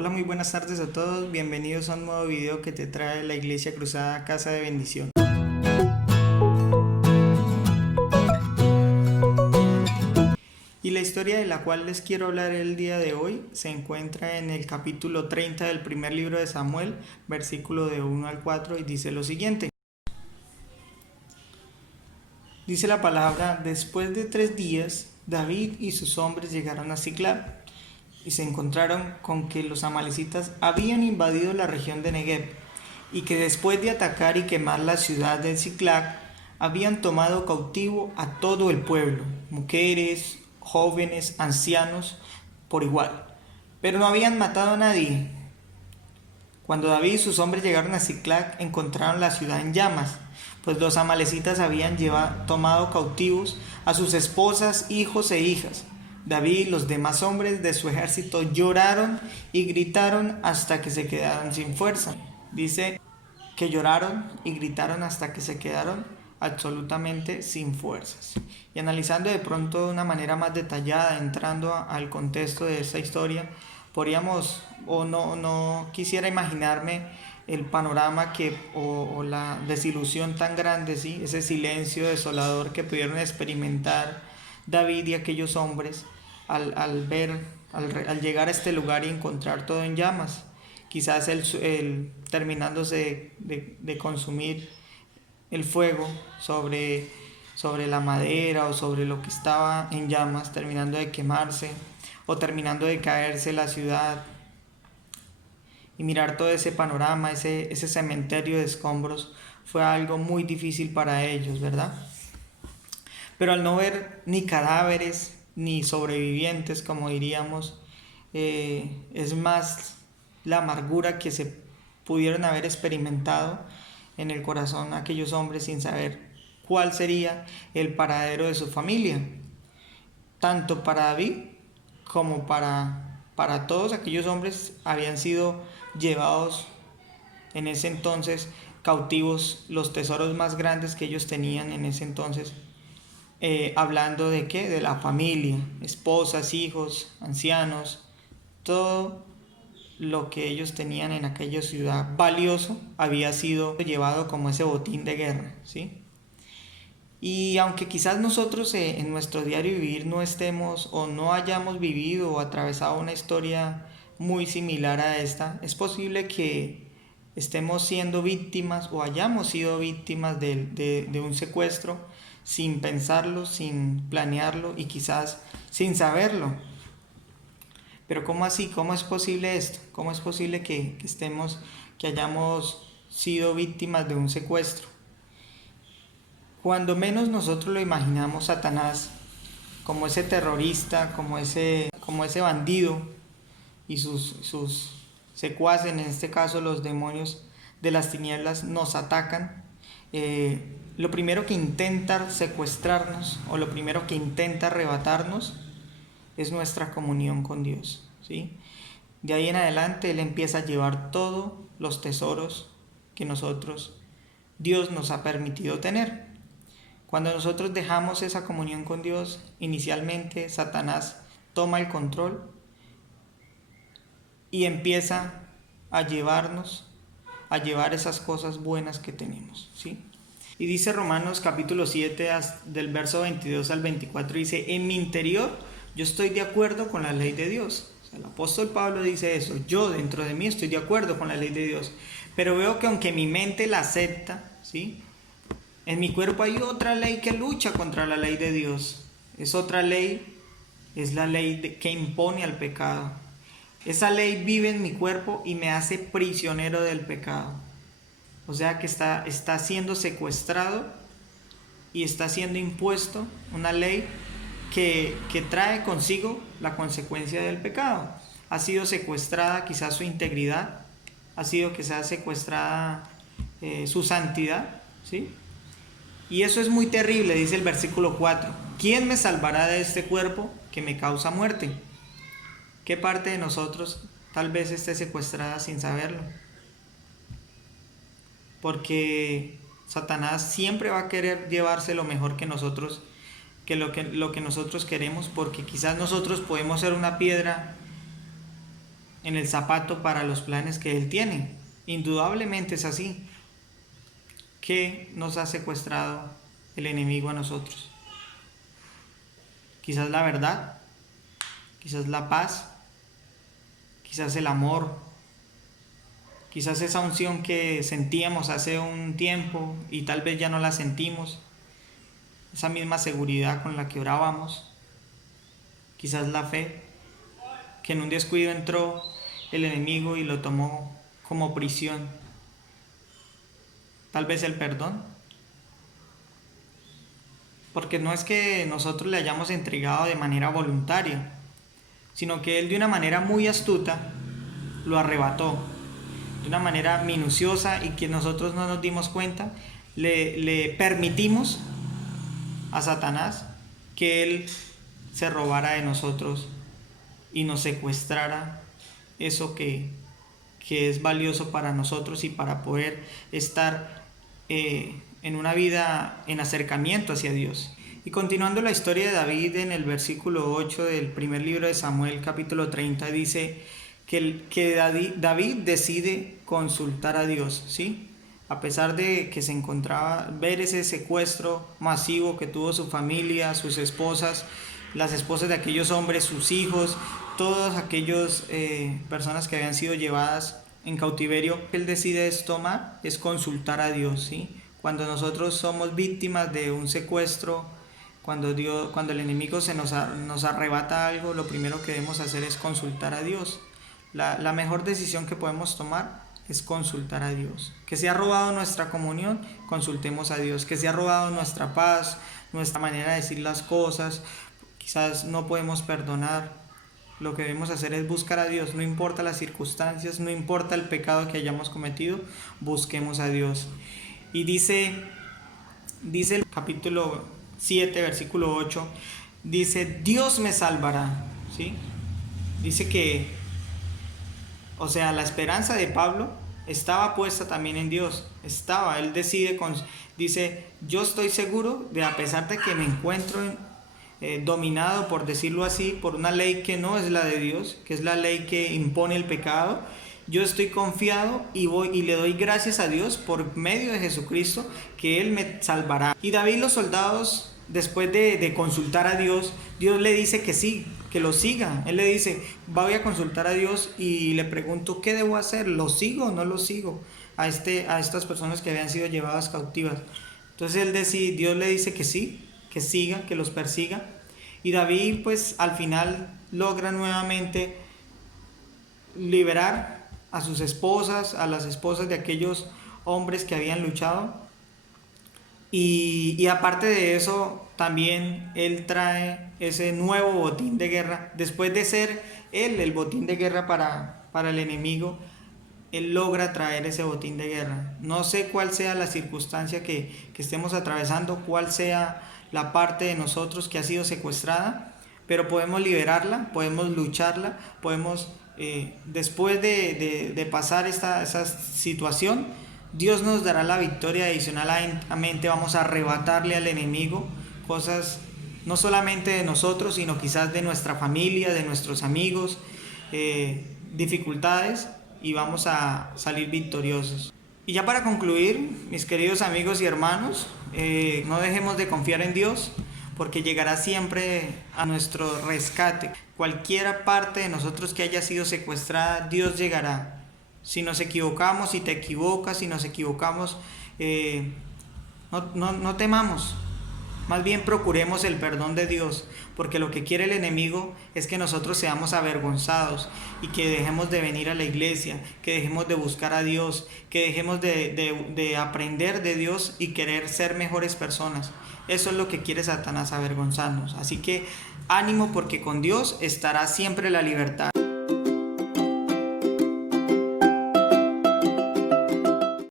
Hola, muy buenas tardes a todos. Bienvenidos a un nuevo video que te trae la Iglesia Cruzada Casa de Bendición. Y la historia de la cual les quiero hablar el día de hoy se encuentra en el capítulo 30 del primer libro de Samuel, versículo de 1 al 4, y dice lo siguiente. Dice la palabra: después de 3 días, David y sus hombres llegaron a Siclag y se encontraron con que los amalecitas habían invadido la región de Negev y que después de atacar y quemar la ciudad de Siclag habían tomado cautivo a todo el pueblo, mujeres, jóvenes, ancianos, por igual, pero no habían matado a nadie. Cuando David y sus hombres llegaron a Siclag, encontraron la ciudad en llamas, pues los amalecitas habían tomado cautivos a sus esposas, hijos e hijas. David y los demás hombres de su ejército lloraron y gritaron hasta que se quedaron sin fuerza. Dice que lloraron y gritaron hasta que se quedaron absolutamente sin fuerzas. Y analizando de pronto de una manera más detallada, entrando al contexto de esta historia, podríamos, o no quisiera imaginarme el panorama o la desilusión tan grande, ¿sí? Ese silencio desolador que pudieron experimentar David y aquellos hombres al llegar a este lugar y encontrar todo en llamas. Quizás terminándose de consumir el fuego sobre la madera o sobre lo que estaba en llamas, terminando de quemarse o terminando de caerse la ciudad, y mirar todo ese panorama, ese cementerio de escombros, fue algo muy difícil para ellos, ¿verdad? Pero al no ver ni cadáveres ni sobrevivientes, como diríamos, es más la amargura que se pudieron haber experimentado en el corazón aquellos hombres sin saber cuál sería el paradero de su familia, tanto para David como para todos aquellos hombres. Habían sido llevados en ese entonces cautivos, los tesoros más grandes que ellos tenían en ese entonces, hablando de qué, de la familia, esposas, hijos, ancianos, todo lo que ellos tenían en aquella ciudad valioso había sido llevado como ese botín de guerra, ¿sí? Y aunque quizás nosotros en nuestro diario vivir no estemos o no hayamos vivido o atravesado una historia muy similar a esta, es posible que estemos siendo víctimas o hayamos sido víctimas de un secuestro sin pensarlo, sin planearlo y quizás sin saberlo. Pero ¿cómo así? ¿Cómo es posible esto? ¿Cómo es posible que hayamos sido víctimas de un secuestro? Cuando menos nosotros lo imaginamos, Satanás, como ese terrorista, como ese bandido y sus secuaces, en este caso los demonios de las tinieblas, nos atacan, lo primero que intenta secuestrarnos o lo primero que intenta arrebatarnos es nuestra comunión con Dios, ¿sí? De ahí en adelante Él empieza a llevar todos los tesoros que Dios nos ha permitido tener. Cuando nosotros dejamos esa comunión con Dios, inicialmente Satanás toma el control y empieza a llevar esas cosas buenas que tenemos, ¿sí? Y dice Romanos capítulo 7 del verso 22 al 24, dice: en mi interior yo estoy de acuerdo con la ley de Dios. O sea, el apóstol Pablo dice eso: yo dentro de mí estoy de acuerdo con la ley de Dios, pero veo que aunque mi mente la acepta, ¿sí?, en mi cuerpo hay otra ley que lucha contra la ley de Dios. Es otra ley, es la ley que impone al pecado. Esa ley vive en mi cuerpo y me hace prisionero del pecado. O sea que está siendo secuestrado y está siendo impuesto una ley que trae consigo la consecuencia del pecado. Ha sido secuestrada quizás su integridad, ha sido quizás secuestrada su santidad, ¿sí? Y eso es muy terrible, dice el versículo 4. ¿Quién me salvará de este cuerpo que me causa muerte? ¿Qué parte de nosotros tal vez esté secuestrada sin saberlo? Porque Satanás siempre va a querer llevarse lo mejor que nosotros, lo que nosotros queremos, porque quizás nosotros podemos ser una piedra en el zapato para los planes que Él tiene. Indudablemente es así. ¿Qué nos ha secuestrado el enemigo a nosotros? Quizás la verdad, quizás la paz, quizás el amor, quizás esa unción que sentíamos hace un tiempo y tal vez ya no la sentimos, esa misma seguridad con la que orábamos, quizás la fe, que en un descuido entró el enemigo y lo tomó como prisión, tal vez el perdón, porque no es que nosotros le hayamos entregado de manera voluntaria, sino que Él de una manera muy astuta lo arrebató, de una manera minuciosa y que nosotros no nos dimos cuenta, le permitimos a Satanás que Él se robara de nosotros y nos secuestrara eso que es valioso para nosotros y para poder estar en una vida en acercamiento hacia Dios. Y continuando la historia de David, en el versículo 8 del primer libro de Samuel, capítulo 30, dice que David decide consultar a Dios, ¿sí? A pesar de que se encontraba, ver ese secuestro masivo que tuvo su familia, sus esposas, las esposas de aquellos hombres, sus hijos, todas aquellas personas que habían sido llevadas en cautiverio, él decide es consultar a Dios, ¿sí? Cuando nosotros somos víctimas de un secuestro, cuando el enemigo nos arrebata algo, lo primero que debemos hacer es consultar a Dios. La mejor decisión que podemos tomar es consultar a Dios. Que se ha robado nuestra comunión, consultemos a Dios. Que se ha robado nuestra paz, nuestra manera de decir las cosas, quizás no podemos perdonar. Lo que debemos hacer es buscar a Dios, no importa las circunstancias, no importa el pecado que hayamos cometido, busquemos a Dios. Y dice el capítulo 7, versículo 8, dice, Dios me salvará, ¿sí? Dice que, o sea, la esperanza de Pablo estaba puesta también en Dios, él dice, yo estoy seguro de, a pesar de que me encuentro dominado, por decirlo así, por una ley que no es la de Dios, que es la ley que impone el pecado, yo estoy confiado y le doy gracias a Dios por medio de Jesucristo, que Él me salvará. Y David, los soldados, después de consultar a Dios, Dios le dice que sí, que lo siga. Él le dice, voy a consultar a Dios y le pregunto, ¿qué debo hacer? ¿Lo sigo o no lo sigo? A estas personas que habían sido llevadas cautivas. Entonces Dios le dice que sí, que siga, que los persiga. Y David, pues al final logra nuevamente liberar a sus esposas, a las esposas de aquellos hombres que habían luchado. Y aparte de eso, también él trae ese nuevo botín de guerra. Después de ser él el botín de guerra para el enemigo, él logra traer ese botín de guerra. No sé cuál sea la circunstancia que estemos atravesando, cuál sea la parte de nosotros que ha sido secuestrada, pero podemos liberarla, podemos lucharla, podemos, después de pasar esa situación, Dios nos dará la victoria. Adicionalmente vamos a arrebatarle al enemigo cosas no solamente de nosotros, sino quizás de nuestra familia, de nuestros amigos, dificultades, y vamos a salir victoriosos. Y ya para concluir, mis queridos amigos y hermanos, no dejemos de confiar en Dios, porque llegará siempre a nuestro rescate. Cualquier parte de nosotros que haya sido secuestrada, Dios llegará. Si nos equivocamos, si te equivocas, si nos equivocamos, no temamos. Más bien procuremos el perdón de Dios, porque lo que quiere el enemigo es que nosotros seamos avergonzados y que dejemos de venir a la iglesia, que dejemos de buscar a Dios, que dejemos de aprender de Dios y querer ser mejores personas. Eso es lo que quiere Satanás, avergonzarnos. Así que ánimo, porque con Dios estará siempre la libertad.